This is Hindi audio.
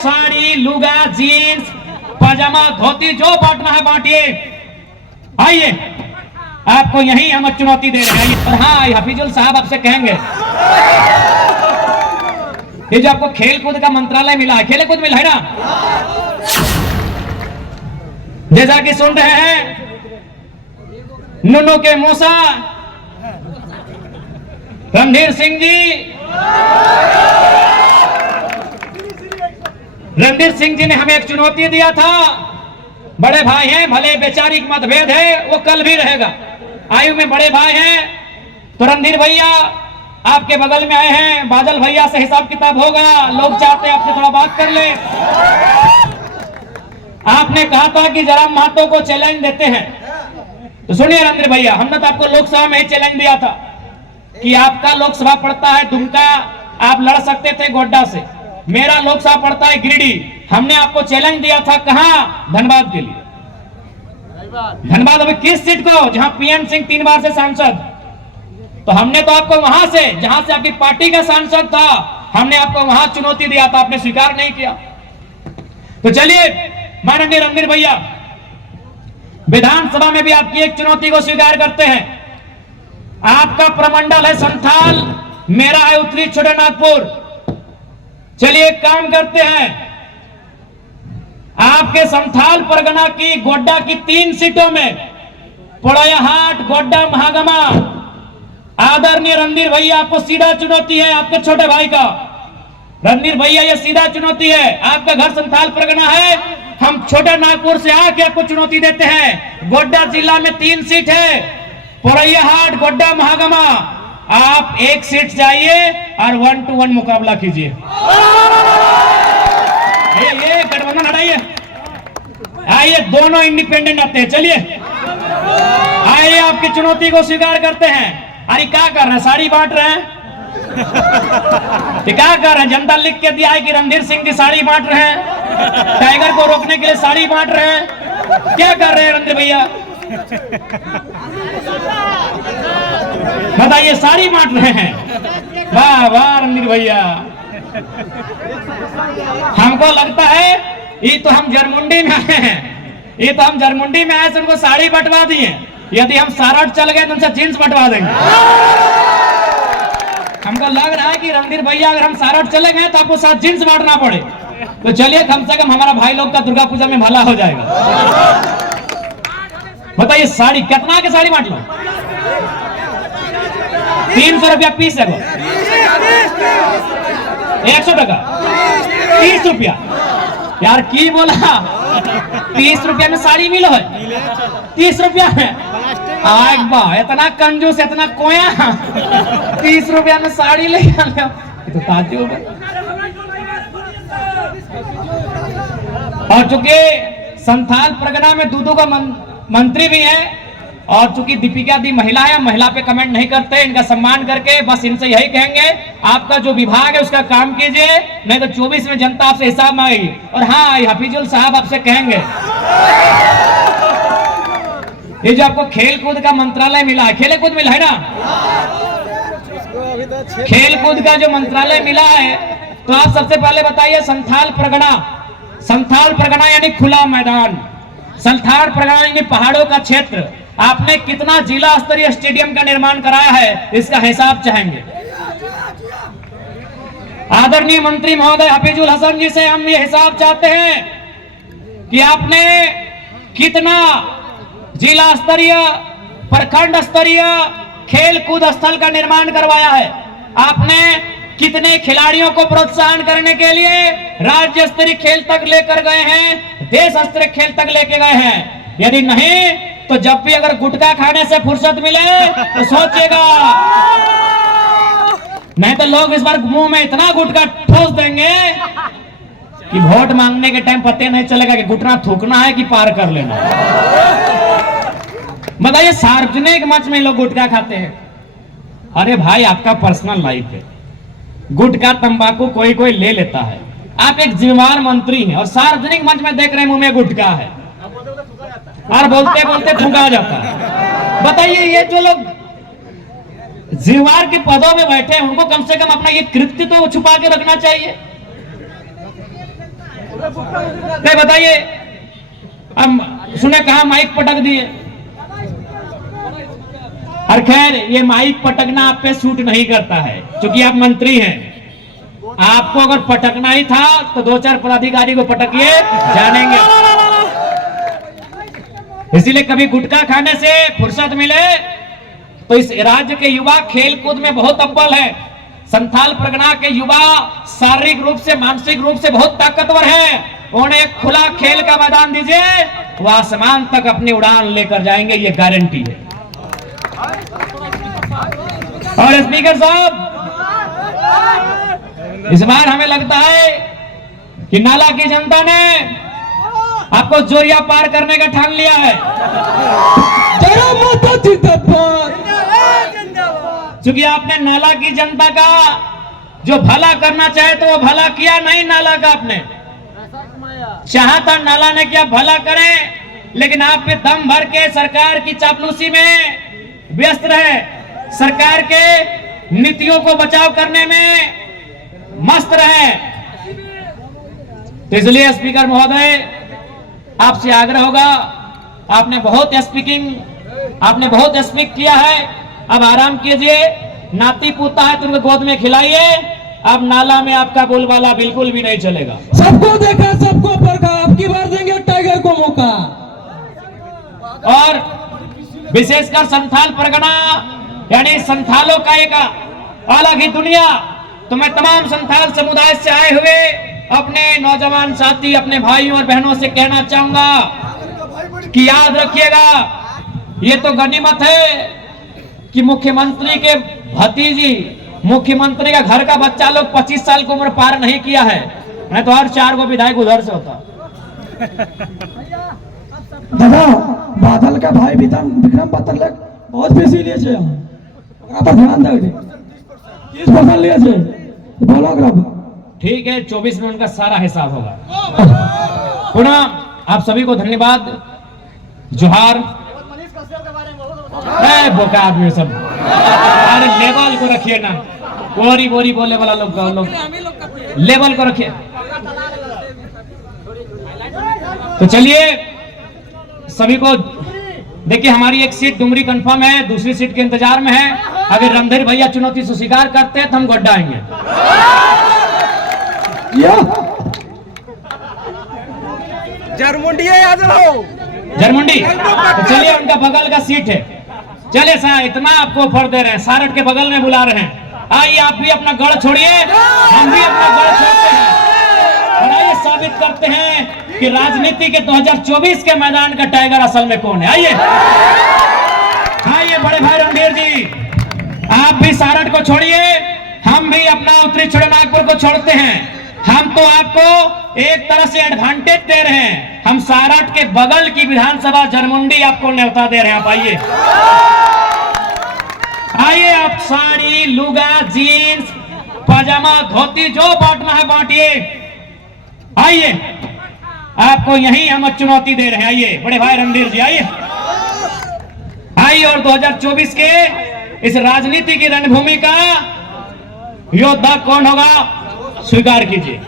साड़ी, लुगा, जीन्स, पजामा, धोती जो बांटना है बांटिए। आइए, आपको यही हम चुनौती दे रहे हैं। और हाँ, हफीजुल साहब आपसे कहेंगे, ये जो आपको खेल कूद का मंत्रालय मिला है, खेल कूद मिला है ना, जैसा कि सुन रहे हैं नुनू के मूसा रणधीर सिंह जी, रणधीर सिंह जी ने हमें एक चुनौती दिया था। बड़े भाई हैं, भले वैचारिक मतभेद है, वो कल भी रहेगा। आयु में बड़े भाई हैं, तो रणधीर भैया आपके बगल में आए हैं, बादल भैया से हिसाब किताब होगा। लोग चाहते हैं आपसे थोड़ा बात कर ले। आपने कहा था कि जयराम महतो को चैलेंज देते हैं, तो सुनिए रणधीर भैया, हमने तो आपको लोकसभा में चैलेंज दिया था कि आपका लोकसभा पड़ता है दुमका, आप लड़ सकते थे गोड्डा से। मेरा लोकसभा पड़ता है गिरिडीह। हमने आपको चैलेंज दिया था, कहां? धनबाद के लिए। धनबाद अभी किस सीट को? जहां पीएन सिंह 3 बार से सांसद। तो हमने तो आपको वहां से, जहां से आपकी पार्टी का सांसद था, हमने आपको वहां चुनौती दिया था, आपने स्वीकार नहीं किया। तो चलिए माननीय रणधीर भैया, विधानसभा में भी आपकी एक चुनौती को स्वीकार करते हैं। आपका प्रमंडल है संथाल, मेरा है उत्तरी छोटानागपुर। चलिए एक काम करते हैं, आपके संथाल परगना की गोड्डा की 3 सीटों में पोड़ायाहाट, गोड्डा, महागमा, आदरणीय रणधीर भैया, आपको सीधा चुनौती है आपके छोटे भाई का। रणधीर भैया, ये सीधा चुनौती है। आपका घर संथाल परगना है, हम छोटा नागपुर से आके आपको चुनौती देते हैं। गोड्डा जिला में 3 सीट है, पोड़ैयाहाट, गोड्डा, महागमा। आप एक सीट से आइए और 1 to 1 मुकाबला कीजिए। ये गठबंधन हटाइए, आइए, दोनों इंडिपेंडेंट आते हैं। चलिए आइए, आपकी चुनौती को स्वीकार करते हैं। अरे क्या कर रहे हैं, साड़ी बांट रहे हैं? क्या कर रहे हैं? जनता लिख के दिया है कि रणधीर सिंह जी साड़ी बांट रहे हैं, टाइगर को रोकने के लिए साड़ी बांट रहे हैं। क्या कर रहे हैं रणधीर भैया, बताइए? साड़ी बांट रहे हैं। वाह वाह रणधीर भैया, हमको लगता है ये तो हम जरमुंडी में आए हैं, ये तो हम जरमुंडी में आए से उनको साड़ी बंटवा दिए। यदि हम सारठ चल गए तो उनसे जींस बंटवा देंगे। हमको लग रहा है कि रणधीर भैया, अगर हम सारठ चले गए तो आपको साथ जींस बांटना पड़े। तो चलिए, कम से कम हमारा भाई लोग का दुर्गा पूजा में भला हो जाएगा। बताइए, साड़ी कितना के साड़ी बांट लो? 300 रुपया पीस है, 100 टका, 30 रुपया। यार की बोला, 30 रुपया में साड़ी मिलो है? 30 रुपया में? आग बा, इतना कंजूस, इतना कोया, 30 रुपया में साड़ी ले तो ताज्जुब है। और चूंकि संथाल परगना में दूधू का मंत्री भी है, और चूंकि दीपिका दी महिला है, महिला पे कमेंट नहीं करते, इनका सम्मान करके बस इनसे यही कहेंगे, आपका जो विभाग है उसका काम कीजिए, नहीं तो 24 में जनता आपसे हिसाब मांगेगी। और हाँ, हफीजुल साहब आपसे कहेंगे, ये जो आपको खेल कूद का मंत्रालय मिला है, खेल कूद मिला है ना, खेल कूद का जो मंत्रालय मिला है, तो आप सबसे पहले बताइए, संथाल परगना यानी खुला मैदान, संथाल परगना यानी पहाड़ों का क्षेत्र, आपने कितना जिला स्तरीय स्टेडियम का निर्माण कराया है, इसका हिसाब चाहेंगे। आदरणीय मंत्री महोदय हफीजुल हसन जी से हम ये हिसाब चाहते हैं कि आपने कितना जिला स्तरीय, प्रखंड स्तरीय खेल कूद स्थल का निर्माण करवाया है, आपने कितने खिलाड़ियों को प्रोत्साहन करने के लिए राज्य स्तरीय खेल तक लेकर गए हैं, देश स्तरीय खेल तक लेके गए हैं। यदि नहीं तो जब भी अगर गुटखा खाने से फुर्सत मिले तो सोचेगा, नहीं तो लोग इस बार मुंह में इतना गुटखा ठोस देंगे कि वोट मांगने के टाइम पता नहीं चलेगा कि गुटना थूकना है कि पार कर लेना। बताइए, सार्वजनिक मंच में लोग गुटखा खाते हैं। अरे भाई, आपका पर्सनल लाइफ है, गुटखा तंबाकू कोई कोई ले लेता है, आप एक जिम्मेदार मंत्री हैं और सार्वजनिक मंच में देख रहे हैं मुंह में गुटखा है और बोलते बोलते थूका जाता है। बताइए, ये जो लोग जिम्मेदार के पदों में बैठे हैं, उनको कम से कम अपना ये कृत्य तो छुपा के रखना चाहिए। नहीं बताइए, हम सुने कहा माइक पटक दिए। और खैर ये माइक पटकना आप पे सूट नहीं करता है, क्योंकि आप मंत्री हैं। आपको अगर पटकना ही था तो 2-4 पदाधिकारी को पटकिए, जानेंगे। इसीलिए कभी गुटखा खाने से फुर्सत मिले तो इस राज्य के युवा खेल कूद में बहुत अव्वल है। संथाल परगना के युवा शारीरिक रूप से, मानसिक रूप से बहुत ताकतवर है। उन्हें एक खुला खेल का मैदान दीजिए, वो आसमान तक अपनी उड़ान लेकर जाएंगे, ये गारंटी है। और स्पीकर साहब, इस बार हमें लगता है कि नाला की जनता ने आपको जोरिया पार करने का ठान लिया है। क्योंकि आपने नाला की जनता का जो भला करना चाहे तो वो भला किया नहीं। नाला का आपने चाहा था, नाला ने क्या भला करें, लेकिन आप पे दम भर के सरकार की चापलूसी में व्यस्त रहे, सरकार के नीतियों को बचाव करने में मस्त रहे। तो इसलिए स्पीकर महोदय, आपसे आग्रह होगा, आपने बहुत स्पीक किया है, अब आराम कीजिए। नाती पोता है तो उनको गोद में खिलाइए। अब नाला में आपका बोलबाला बिल्कुल भी नहीं चलेगा। सबको देखा, सबको परखा, अब की बार देंगे टाइगर को मौका। और विशेषकर संथाल परगना यानी संथालों का एक अलग ही दुनिया। तो मैं तमाम संथाल समुदाय से आए हुए अपने नौजवान साथी, अपने भाइयों और बहनों से कहना चाहूंगा कि याद रखिएगा, ये तो गनीमत है कि मुख्यमंत्री के भतीजी, मुख्यमंत्री का घर का बच्चा लोग 25 साल की उम्र पार नहीं किया है। मैं तो हर 4 गो विधायक उधर से होता। दादा बादल का भाई विक्रम पत्रलेख बहुत बेसी लिए छे, ओकरा पर ध्यान दे, 30% लिए छे, बोलो ओकरा। ठीक है, 24 में उनका सारा हिसाब होगा। पुनः आप सभी को धन्यवाद, जोहार। बोका आदमी सब, अरे लेवल को रखिए ना, बोरी बोरी बोले वाला लोग लेवल को रखिए। तो चलिए सभी को देखिए, हमारी एक सीट डुमरी कंफर्म है, दूसरी सीट के इंतजार में है। अगर रणधीर भैया चुनौती से स्वीकार करते हैं तो हम गड्ढा आएंगे। जरमुंडी तो चलिए, उनका बगल का सीट है। चले साहब, इतना आपको ऑफर दे रहे हैं, सारठ के बगल में बुला रहे हैं। आइए आप भी अपना गढ़ छोड़िए, हम भी अपना गढ़ छोड़ते हैं, और आइए साबित करते हैं कि राजनीति के 2024 के मैदान का टाइगर असल में कौन है। आइए आइए बड़े भाई रणधीर जी, आप भी सारठ को छोड़िए, हम भी अपना उत्तरी छोटानागपुर को छोड़ते हैं। हम तो आपको एक तरह से एडवांटेज दे रहे हैं, हम सारठ के बगल की विधानसभा जरमुंडी आपको न्योता दे रहे हैं। आप आइए आइए, आप साड़ी, लुगा, जीन्स, पाजामा, धोती जो बांटना है बांटिए। आइए, आपको यही हम चुनौती दे रहे हैं। आइए बड़े भाई रणधीर जी, आइए आइए, और 2024 के इस राजनीति की रणभूमि का योद्धा कौन होगा, स्वीकार कीजिए।